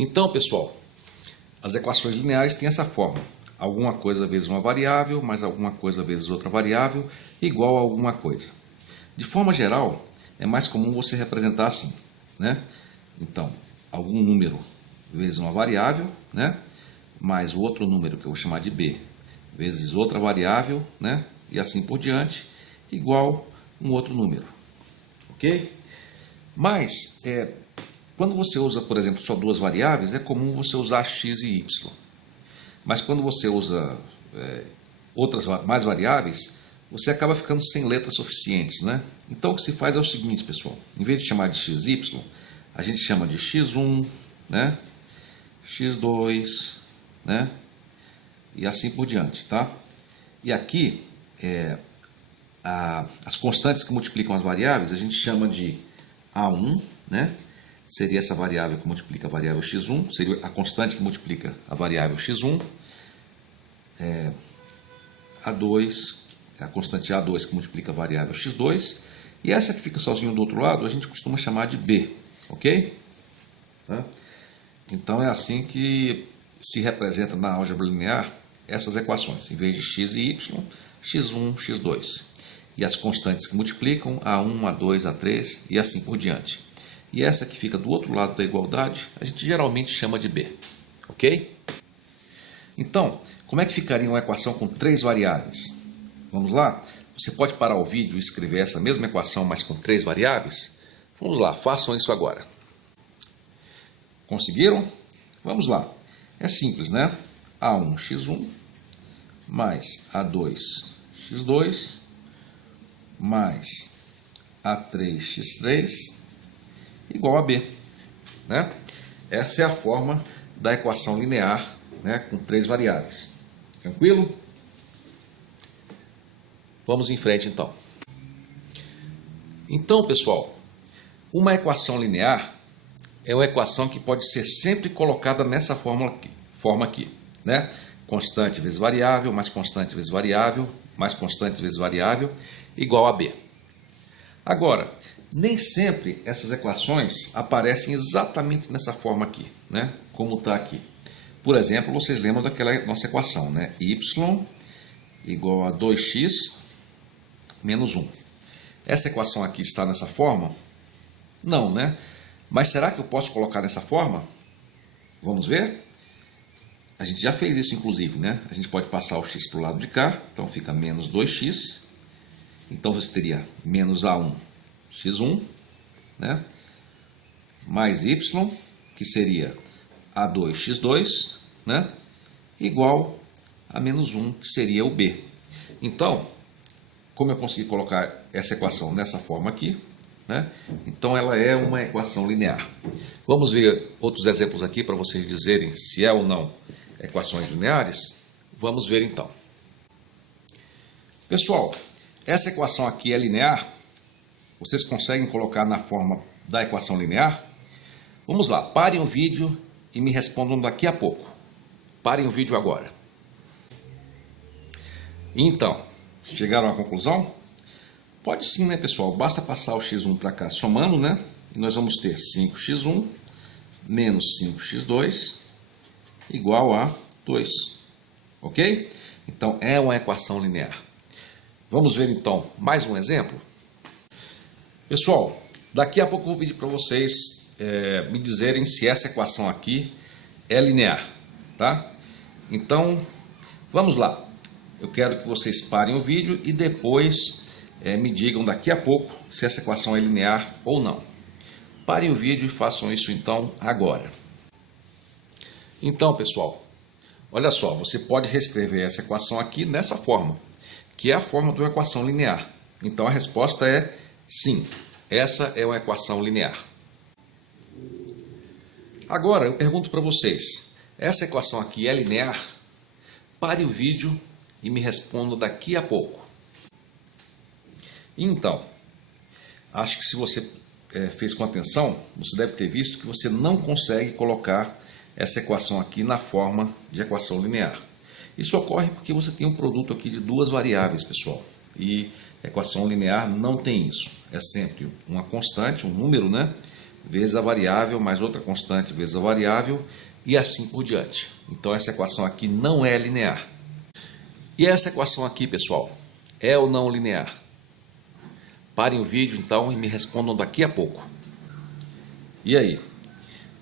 Então, pessoal, as equações lineares têm essa forma. Alguma coisa vezes uma variável, mais alguma coisa vezes outra variável, igual a alguma coisa. De forma geral, é mais comum você representar assim, né? Então, algum número vezes uma variável, né? Mais o outro número que eu vou chamar de b, vezes outra variável, né? E assim por diante, igual um outro número, ok? Mas, quando você usa, por exemplo, só duas variáveis, é comum você usar x e y. Mas quando você usa outras mais variáveis, você acaba ficando sem letras suficientes, né? Então o que se faz é o seguinte, pessoal. Em vez de chamar de xy, a gente chama de x1, né? x2, né? E assim por diante, tá? E aqui, as constantes que multiplicam as variáveis, a gente chama de A1, né? Seria essa variável que multiplica a variável x1, seria a constante que multiplica a variável x1. A2, a constante A2 que multiplica a variável x2. E essa que fica sozinho do outro lado, a gente costuma chamar de b, ok? Tá? Então é assim que se representa na álgebra linear essas equações. Em vez de x e y, x1, x2. E as constantes que multiplicam, A1, A2, A3 e assim por diante. E essa que fica do outro lado da igualdade, a gente geralmente chama de b, ok? Então, como é que ficaria uma equação com três variáveis? Vamos lá? Você pode parar o vídeo e escrever essa mesma equação, mas com três variáveis? Vamos lá, façam isso agora. Conseguiram? Vamos lá. É simples, né? A1x1 mais A2x2 mais A3x3 igual a b, né? Essa é a forma da equação linear, né, com três variáveis. Tranquilo? Vamos em frente então. Então, pessoal, uma equação linear é uma equação que pode ser sempre colocada nessa forma aqui, né? Constante vezes variável, mais constante vezes variável, mais constante vezes variável, igual a b. Agora, nem sempre essas equações aparecem exatamente nessa forma aqui, né? Como está aqui. Por exemplo, vocês lembram daquela nossa equação, né? Y igual a 2x menos 1. Essa equação aqui está nessa forma? Não, né? Mas será que eu posso colocar nessa forma? Vamos ver? A gente já fez isso, inclusive, né? A gente pode passar o x para o lado de cá, então fica menos 2x. Então você teria menos A1 x1, né? Mais y, que seria A2x2, né? Igual a menos 1, que seria o b. Então, como eu consegui colocar essa equação nessa forma aqui, né? Então ela é uma equação linear. Vamos ver outros exemplos aqui para vocês dizerem se é ou não equações lineares. Vamos ver então. Pessoal, essa equação aqui é linear. Vocês conseguem colocar na forma da equação linear? Vamos lá, parem o vídeo e me respondam daqui a pouco. Parem o vídeo agora. Então, chegaram à conclusão? Pode sim, né, pessoal? Basta passar o x1 para cá somando, né? E nós vamos ter 5x1 menos 5x2 igual a 2. Ok? Então, é uma equação linear. Vamos ver, então, mais um exemplo? Pessoal, daqui a pouco eu vou pedir para vocês me dizerem se essa equação aqui é linear, tá? Então, vamos lá. Eu quero que vocês parem o vídeo e depois me digam daqui a pouco se essa equação é linear ou não. Parem o vídeo e façam isso então agora. Então, pessoal, olha só, você pode reescrever essa equação aqui nessa forma, que é a forma de uma equação linear. Então a resposta é sim, essa é uma equação linear. Agora eu pergunto para vocês, essa equação aqui é linear? Pare o vídeo e me responda daqui a pouco. Então, acho que se você fez com atenção, você deve ter visto que você não consegue colocar essa equação aqui na forma de equação linear. Isso ocorre porque você tem um produto aqui de duas variáveis, pessoal. E equação linear não tem isso. É sempre uma constante, um número, né? vezes a variável, mais outra constante vezes a variável, e assim por diante. Então essa equação aqui não é linear. E essa equação aqui, pessoal, é ou não linear? Parem o vídeo então e me respondam daqui a pouco. E aí?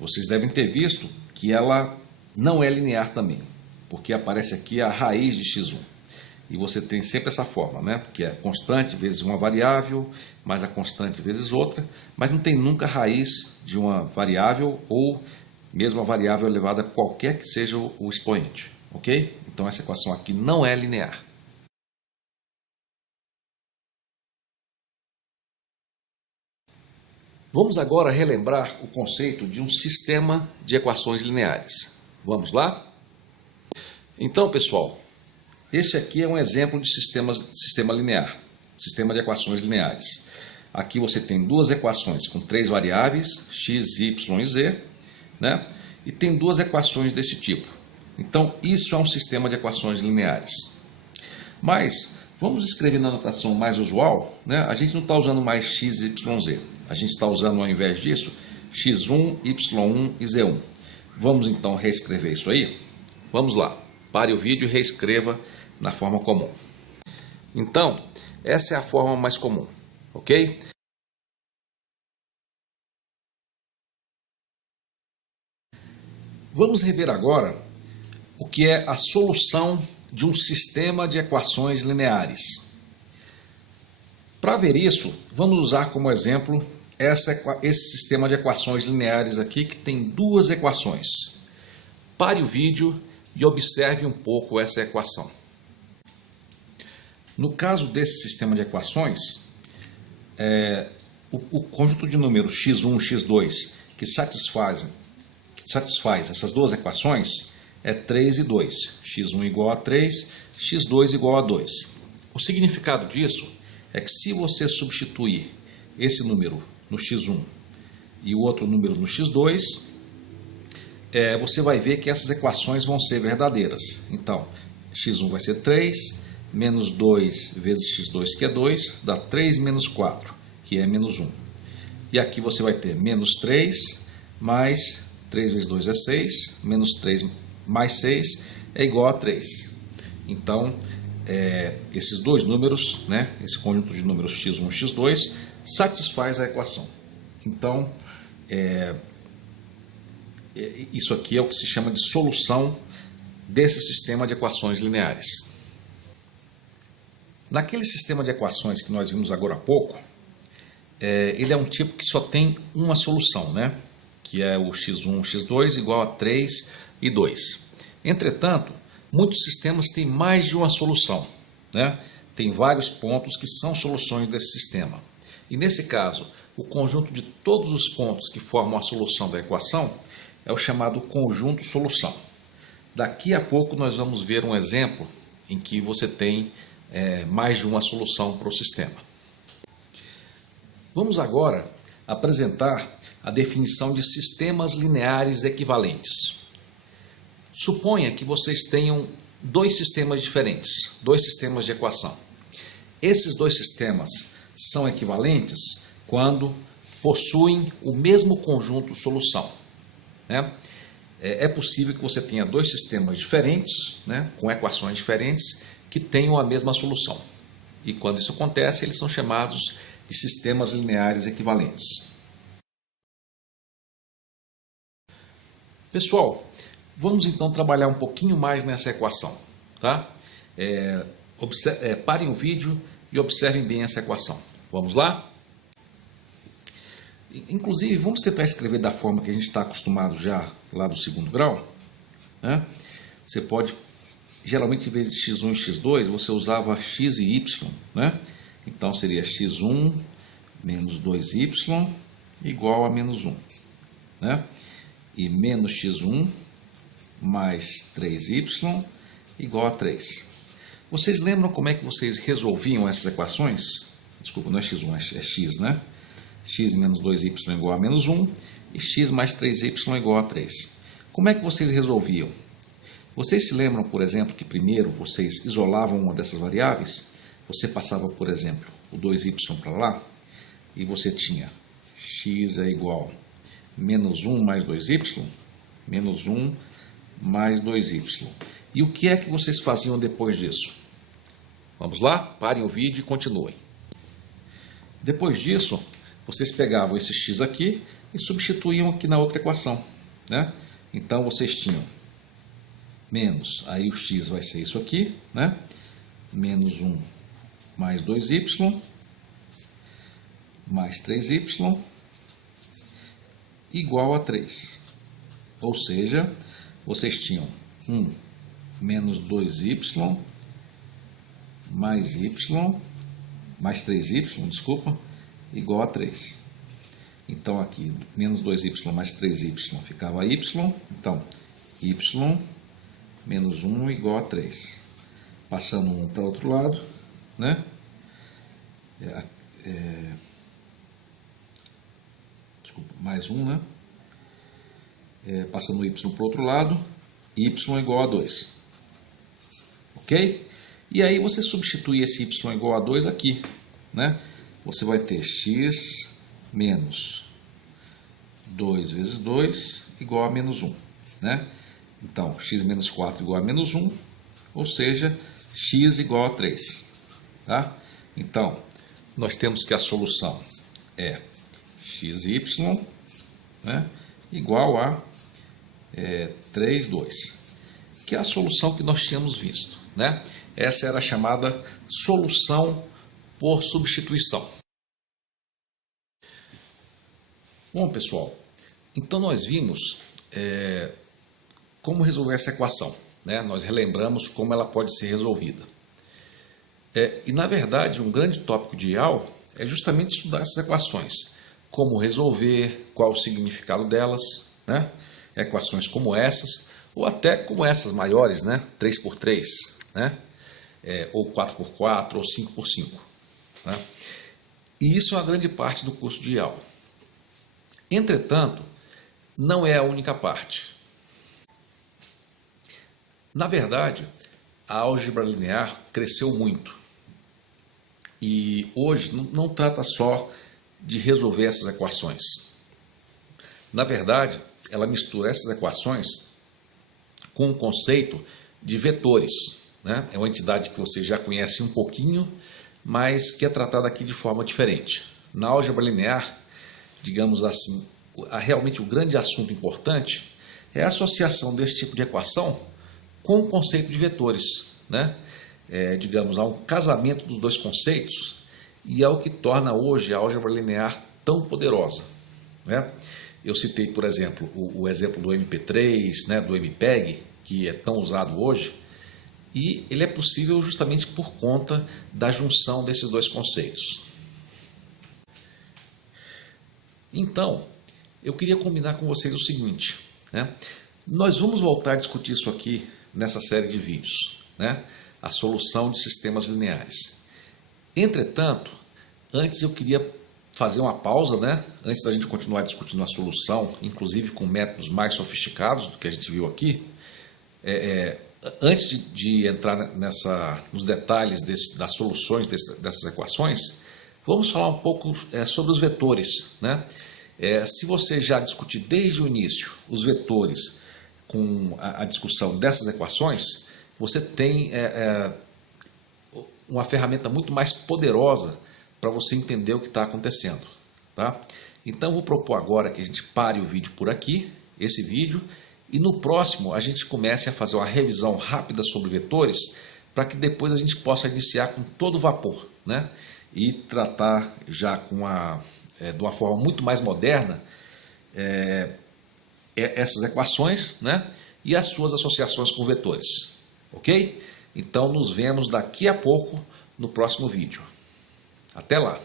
Vocês devem ter visto que ela não é linear também, porque aparece aqui a raiz de x1. E você tem sempre essa forma, né? Que é constante vezes uma variável, mais a constante vezes outra, mas não tem nunca raiz de uma variável ou mesmo a variável elevada a qualquer que seja o expoente, ok? Então essa equação aqui não é linear. Vamos agora relembrar o conceito de um sistema de equações lineares. Vamos lá? Então, pessoal, esse aqui é um exemplo de sistema linear, sistema de equações lineares. Aqui você tem duas equações com três variáveis, x, y e z, né? E tem duas equações desse tipo. Então, isso é um sistema de equações lineares. Mas, vamos escrever na notação mais usual, né? A gente não está usando mais x, y, z. A gente está usando, ao invés disso, x1, y1 e z1. Vamos então reescrever isso aí? Vamos lá. Pare o vídeo e reescreva na forma comum. Então, essa é a forma mais comum, ok? Vamos rever agora o que é a solução de um sistema de equações lineares. Para ver isso, vamos usar como exemplo esse sistema de equações lineares aqui, que tem duas equações. Pare o vídeo e observe um pouco essa equação. No caso desse sistema de equações, o conjunto de números x1 e x2 que satisfaz essas duas equações é 3 e 2. x1 igual a 3, x2 igual a 2. O significado disso é que se você substituir esse número no x1 e o outro número no x2, você vai ver que essas equações vão ser verdadeiras. Então, x1 vai ser 3, menos 2 vezes x2, que é 2, dá 3 menos 4, que é menos 1. E aqui você vai ter menos 3, mais 3 vezes 2 é 6, menos 3 mais 6 é igual a 3. Então, esses dois números, né, esse conjunto de números x1 e x2, satisfaz a equação. Então, isso aqui é o que se chama de solução desse sistema de equações lineares. Naquele sistema de equações que nós vimos agora há pouco, ele é um tipo que só tem uma solução, né? Que é o x1, x2 igual a 3 e 2. Entretanto, muitos sistemas têm mais de uma solução, né? Tem vários pontos que são soluções desse sistema. E nesse caso, o conjunto de todos os pontos que formam a solução da equação é o chamado conjunto solução. Daqui a pouco nós vamos ver um exemplo em que você tem mais de uma solução para o sistema. Vamos agora apresentar a definição de sistemas lineares equivalentes. Suponha que vocês tenham dois sistemas diferentes, dois sistemas de equação. Esses dois sistemas são equivalentes quando possuem o mesmo conjunto solução, né? É possível que você tenha dois sistemas diferentes, né, com equações diferentes, que tenham a mesma solução. E quando isso acontece, eles são chamados de sistemas lineares equivalentes. Pessoal, vamos então trabalhar um pouquinho mais nessa equação, tá? Parem o vídeo e observem bem essa equação. Vamos lá? Inclusive, vamos tentar escrever da forma que a gente está acostumado já lá do segundo grau, né? Você pode, geralmente, em vez de x1 e x2, você usava x e y, né? Então, seria x1 menos 2y igual a menos 1, né? E menos x1 mais 3y igual a 3. Vocês lembram como é que vocês resolviam essas equações? Desculpa, não é x1, é x, né? X menos 2y igual a menos 1 e x mais 3y igual a 3. Como é que vocês resolviam? Vocês se lembram, por exemplo, que primeiro vocês isolavam uma dessas variáveis? Você passava, por exemplo, o 2y para lá e você tinha x é igual menos 1 mais 2y, menos 1 mais 2y. E o que é que vocês faziam depois disso? Vamos lá? Parem o vídeo e continuem. Depois disso, vocês pegavam esse x aqui e substituíam aqui na outra equação, né? Então, vocês tinham menos, aí o x vai ser isso aqui, né? Menos 1 mais 2y, mais 3y, igual a 3. Ou seja, vocês tinham 1 menos 2y, mais y, mais 3y, desculpa, igual a 3. Então, aqui, menos 2y mais 3y ficava y. Então, y menos 1 igual a 3. Passando 1 para o outro lado, né? Desculpa, mais 1, né? Passando o y para o outro lado, y igual a 2. Ok? E aí você substitui esse y igual a 2 aqui, né? Você vai ter x menos 2 vezes 2 igual a menos 1, né? Então, x menos 4 igual a menos 1, ou seja, x igual a 3, tá? Então, nós temos que a solução é xy, né, igual a 3, 2, que é a solução que nós tínhamos visto, né? Essa era a chamada solução por substituição. Bom, pessoal, então nós vimos como resolver essa equação, né? Nós relembramos como ela pode ser resolvida. E, na verdade, um grande tópico de IAL é justamente estudar essas equações. Como resolver, qual o significado delas, né? Equações como essas, ou até como essas maiores, né? 3×3, né? Ou 4×4, ou 5×5. Né? E isso é uma grande parte do curso de IAL. Entretanto, não é a única parte. Na verdade, a álgebra linear cresceu muito. E hoje não trata só de resolver essas equações. Na verdade, ela mistura essas equações com o conceito de vetores, né? É uma entidade que você já conhece um pouquinho, mas que é tratada aqui de forma diferente. Na álgebra linear, digamos assim, realmente o grande assunto importante é a associação desse tipo de equação com o conceito de vetores, né? Digamos, há um casamento dos dois conceitos e é o que torna hoje a álgebra linear tão poderosa, né? Eu citei, por exemplo, o exemplo do MP3, né, do MPEG, que é tão usado hoje, e ele é possível justamente por conta da junção desses dois conceitos. Então, eu queria combinar com vocês o seguinte, né? Nós vamos voltar a discutir isso aqui nessa série de vídeos, né? A solução de sistemas lineares. Entretanto, antes eu queria fazer uma pausa, né? Antes da gente continuar discutindo a solução, inclusive com métodos mais sofisticados do que a gente viu aqui, antes de entrar nos detalhes das soluções dessas equações, vamos falar um pouco sobre os vetores, né? Se você já discutir desde o início os vetores com a discussão dessas equações, você tem uma ferramenta muito mais poderosa para você entender o que está acontecendo, tá? Então, eu vou propor agora que a gente pare o vídeo por aqui, esse vídeo, e no próximo a gente comece a fazer uma revisão rápida sobre vetores, para que depois a gente possa iniciar com todo vapor, né? E tratar já de uma forma muito mais moderna essas equações, né? E as suas associações com vetores, ok? Então nos vemos daqui a pouco no próximo vídeo. Até lá!